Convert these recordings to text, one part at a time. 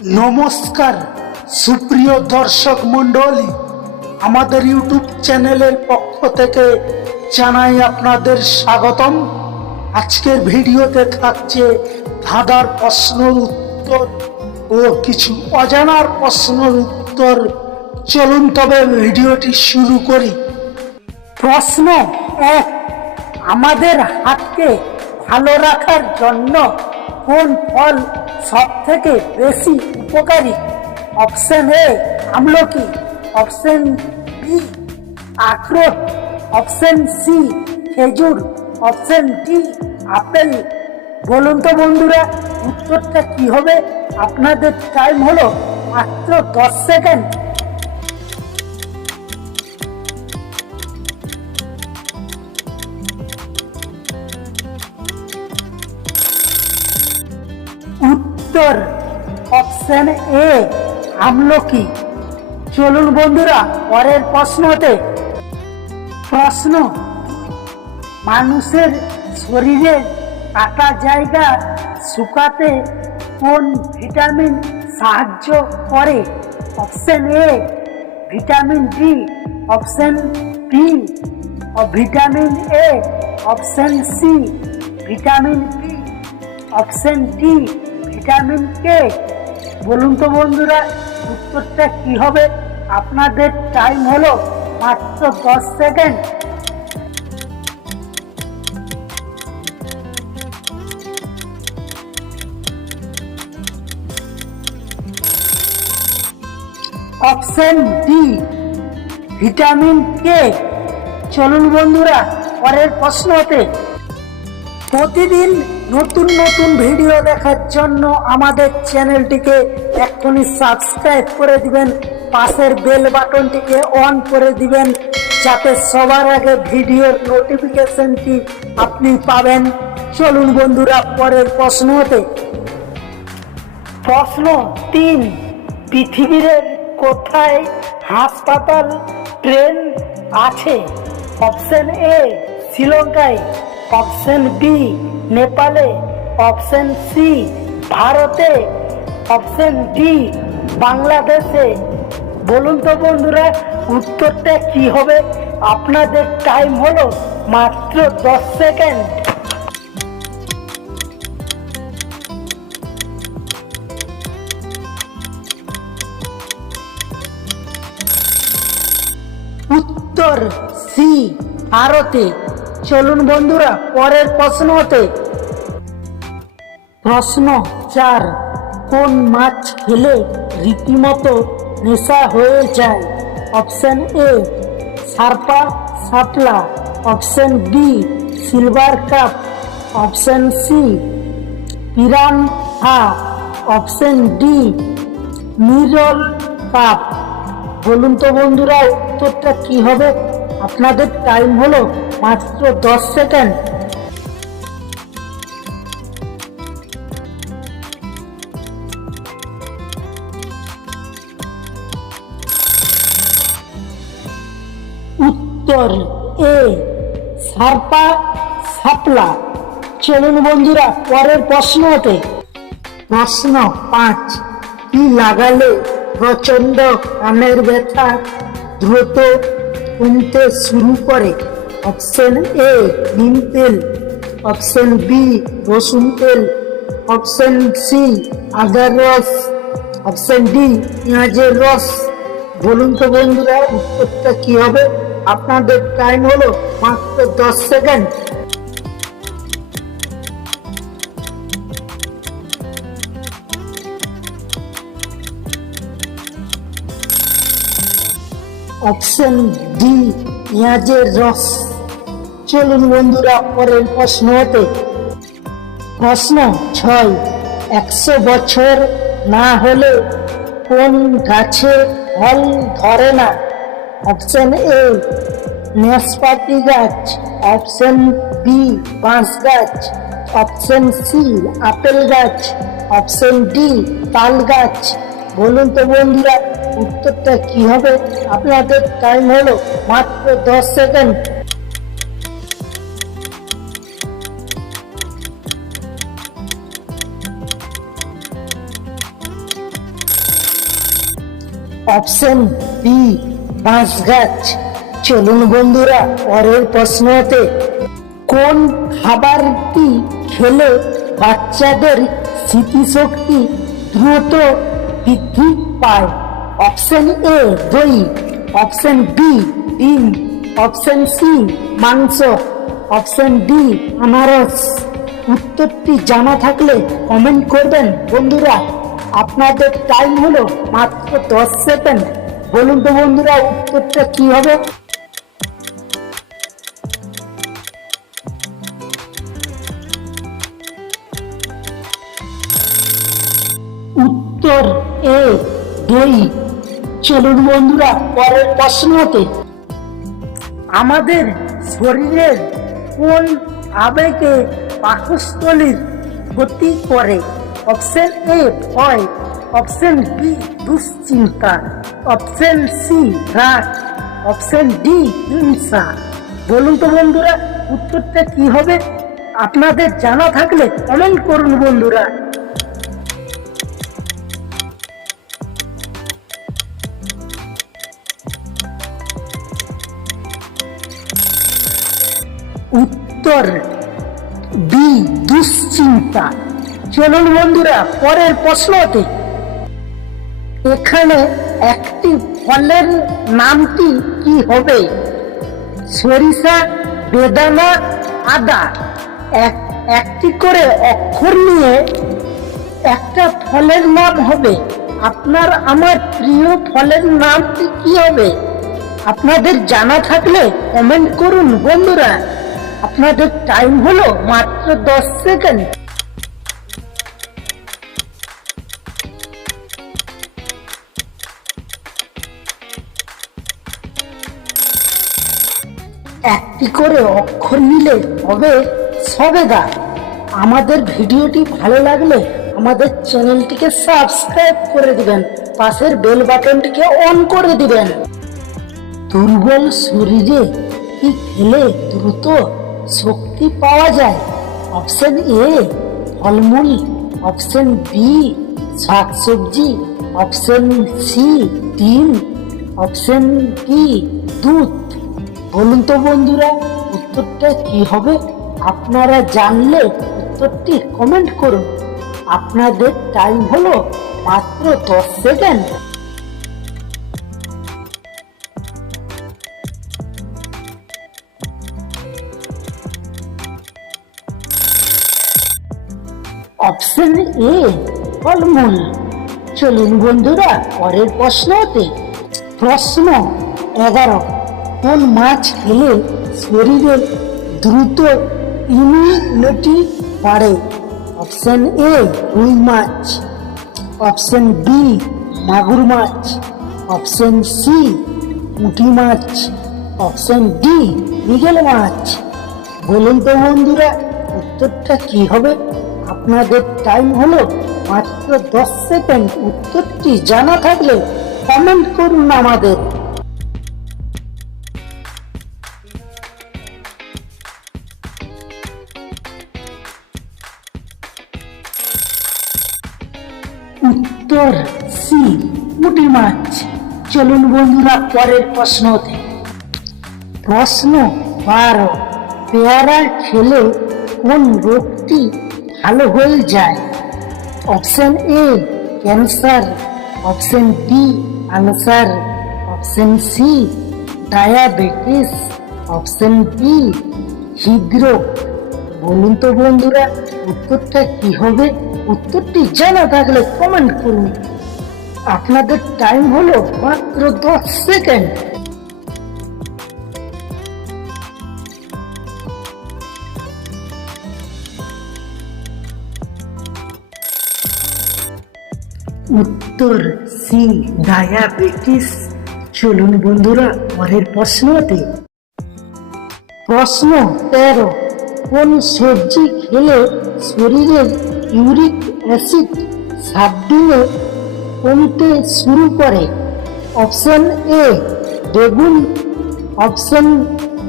নমস্কার, সুপ্রিয় দর্শক মণ্ডলী, আমাদের ইউটিউব চ্যানেলের পক্ষ থেকে জানাই আপনাদের স্বাগতম। আজকের ভিডিওতে থাকছে ধাঁধার প্রশ্নের উত্তর ও কিছু অজানার প্রশ্নের উত্তর। চলুন তবে ভিডিওটি শুরু করি। প্রশ্ন এক, আমাদের হাতকে ভালো রাখার জন্য কোন ফল সব থেকে বেশি উপকারী? অপশন এ আমলকি। অপশন বি আখরোট। অপশন সি খেজুর। Option D apple. বলুন তো বন্ধুরা, উত্তরটা কি হবে? আপনাদের টাইম হলো মাত্র দশ সেকেন্ড উত্তর অপশন এ আমলকি। চলুন বন্ধুরা, পরের প্রশ্নতে। প্রশ্ন, মানুষের শরীরে কাটা জায়গা শুকাতে কোন ভিটামিন সাহায্য করে? Option A, vitamin D, option B vitamin A, option C, vitamin B option D. Vitamin K বলুন তো বন্ধুরা, উত্তরটা কি হবে? আপনাদের টাইম হলো মাত্র দশ second option D vitamin K চলুন বন্ধুরা, পরের প্রশ্নতে। প্রতিদিন নতুন নতুন ভিডিও দেখার জন্য আমাদের চ্যানেলটিকে এক্ষুনি সাবস্ক্রাইব করে দিবেন, পাশের বেল বাটনটিকে অন করে দিবেন, যাতে সবার আগে ভিডিওর নোটিফিকেশনটি আপনি পাবেন। চলুন বন্ধুরা, পরের প্রশ্ন প্রশ্নতে প্রশ্ন তিন, পৃথিবীর কোথায় হাসপাতাল, ট্রেন আছে? অপশন এ, শ্রীলঙ্কায়। অপশন বি নেপালে অপশন সি ভারতে অপশন ডি বাংলাদেশে। বলুন তো বন্ধুরা, উত্তরটা কি হবে? আপনাদের টাইম হলো মাত্র দশ সেকেন্ড উত্তর সি ভারতে চলুন বন্ধুরা, পরের প্রশ্নতে। প্রশ্ন চার, কোন মাছ খেলে রীতিমতো নেশা হয়ে যায়? অপশন এ, সারপা, সাপলা। Option B, silver cup. Option C, পিরান হা অপশন ডি মিরল কাপ। বলুন তো বন্ধুরা, উত্তরটা কি হবে? আপনাদের টাইম হলো। মাত্র দশ সেকেন্ড। উত্তর এ, সারপা সাপলা। চলুন বন্ধুরা, পরের প্রশ্নতে প্রশ্ন পাঁচ, কি লাগালে প্রচণ্ড কানের ব্যথা দ্রুত কমতে শুরু করে? অপশন এ, নিম তেল। অপশন বি, রসুন তেল। অপশন সি, আদার রস। অপশন ডি, পেঁয়াজের রস। বলুন তো বন্ধুরা, উত্তরটা কি হবে? আপনাদের টাইম হলো মাত্র দশ সেকেন্ড অপশন ডি, পেঁয়াজের রস। চলুন বন্ধুরা, পরের প্রশ্ন হতে। প্রশ্ন ছয়, একশো বছর না হলে কোন গাছে ফল ধরে না? অপশন এ নেসপাতি গাছ। অপশন বি বাঁশ গাছ। অপশন সি আপেল গাছ। অপশন ডি তাল গাছ। বলুন তো বন্ধুরা, উত্তরটা কি হবে? আপনাদের টাইম হলো মাত্র দশ সেকেন্ড অপশন বি বাঁশ গাছ চলুন বন্ধুরা, পরের প্রশ্নতে, কোন খাবারটি খেলে বাচ্চাদের স্মৃতিশক্তি দ্রুত বৃদ্ধি পায়? অপশন এ, দই। অপশন বি, ডিম। অপশন সি, মাংস। অপশন ডি, আনারস। উত্তরটি জানা থাকলে কমেন্ট করবেন বন্ধুরা। আপনাদের টাইম হলো মাত্র দশ সেকেন্ড বলুন তো বন্ধুরা, উত্তরটা কি হবে? উত্তর এ, দই। চলুন বন্ধুরা, পরের প্রশ্নতে। আমাদের শরীরের কোন আবেগে পাকস্থলীর ক্ষতি করে? অপশন এ ভয় অপশন বি দুশ্চিন্তা অপশন সি রাগ অপশন ডি হিংসা বলুন তো বন্ধুরা, উত্তরটা কি হবে? আপনাদের জানা থাকলে কমেন্ট করুন বন্ধুরা। উত্তর বি দুশ্চিন্তা। চলুন বন্ধুরা, পরের প্রশ্নতে এখানে একটি ফলের নামটি কি হবে? সরিষা, বেদানা, আদা। এক, একটি করে অক্ষর নিয়ে একটা ফলের নাম হবে। আপনার, আমার প্রিয় ফলের নামটি কি হবে? আপনাদের জানা থাকলে কমেন্ট করুন বন্ধুরা। আপনাদের টাইম হলো মাত্র দশ সেকেন্ড একটি করে অক্ষর নিলে হবে সবেদা। আমাদের ভিডিওটি ভালো লাগলে আমাদের চ্যানেলটিকে সাবস্ক্রাইব করে দিবেন, পাশের বেল বাটনটিকে অন করে দিবেন। দুর্বল শরীরে কি খেলে দ্রুত শক্তি পাওয়া যায়? অপশন এ ফলমূল। অপশন বি শাকসবজি। অপশন সি ডিম। অপশন ডি দুধ। বলুন তো বন্ধুরা, উত্তরটা কি হবে? আপনারা জানলে উত্তরটি কমেন্ট করুন। আপনাদের টাইম হলো মাত্র দশ সেকেন্ড অপশন এ ফলমূল। চলুন বন্ধুরা, পরের প্রশ্নতে প্রশ্ন এগারো। কোন মাছ খেলে শরীরে দ্রুত ইমিউনিটি বাড়ে। অপশন এ রুই মাছ। অপশন বি মাগুর মাছ। অপশন সি পুঁটি মাছ। অপশন ডি মৃগেল মাছ। বলুন তো বন্ধুরা, উত্তরটা কি হবে? আপনাদের টাইম হলো মাত্র দশ সেকেন্ড। উত্তরটি জানা থাকলে কমেন্ট করুন আমাদের। চলুন বন্ধুরা, পরের প্রশ্নতে। প্রশ্ন বারো, পেয়ারা খেলে কোন রোগটি ভালো হয়ে যায়? Option A, cancer. Option B, ulcer. Option C, diabetes. Option B হৃদরোগ। বলুন তো বন্ধুরা, উত্তরটা কি হবে? উত্তরটি জানা থাকলে কমেন্ট করুন। আপনাদের টাইম হলো মাত্র দশ সেকেন্ড উত্তর সি ডায়াবেটিস চলুন বন্ধুরা, পরের প্রশ্নতে প্রশ্ন তেরো, কোন সবজি খেলে শরীরের ইউরিক অ্যাসিড সাত দিনে কমতে শুরু করে অপশন এ বেগুন, option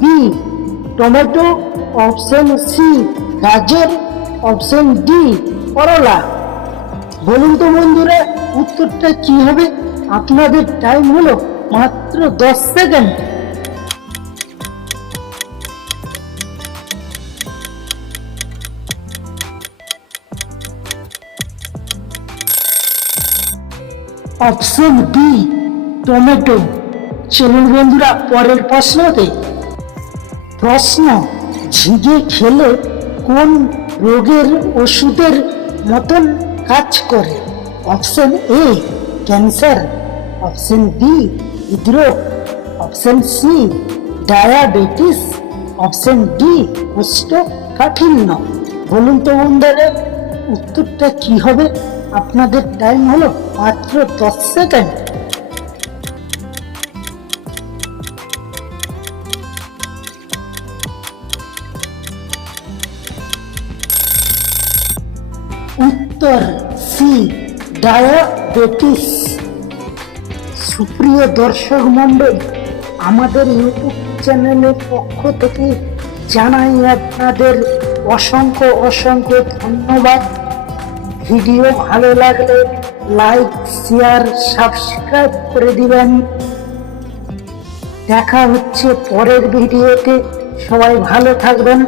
B tomato, option C গাজর, অপশন ডি করলা। বলুন তো বন্ধুরা, উত্তরটা কি হবে? আপনাদের টাইম হলো মাত্র দশ সেকেন্ড অপশন বি টমেটো চলুন বন্ধুরা, পরের প্রশ্নতে। প্রশ্ন ঝিঙে খেলে কোন রোগের ওষুধের মতন কাজ করে? Option A cancer. Option B হৃদরোগ। Option C diabetes. Option D কোষ্ঠকাঠিন্য। বলুন তো বন্ধুরা, উত্তরটা কি হবে? আপনাদের টাইম হলো মাত্র দশ সেকেন্ড উত্তর সি ডায়াবেটিস সুপ্রিয় দর্শক মণ্ডল, আমাদের ইউটিউব চ্যানেলের পক্ষ থেকে জানাই আপনাদের অসংখ্য অসংখ্য ধন্যবাদ। ভিডিও ভালো লাগলে লাইক শেয়ার সাবস্ক্রাইব করে দিবেন। দেখা হচ্ছে পরের ভিডিওতে। সবাই ভালো থাকবেন।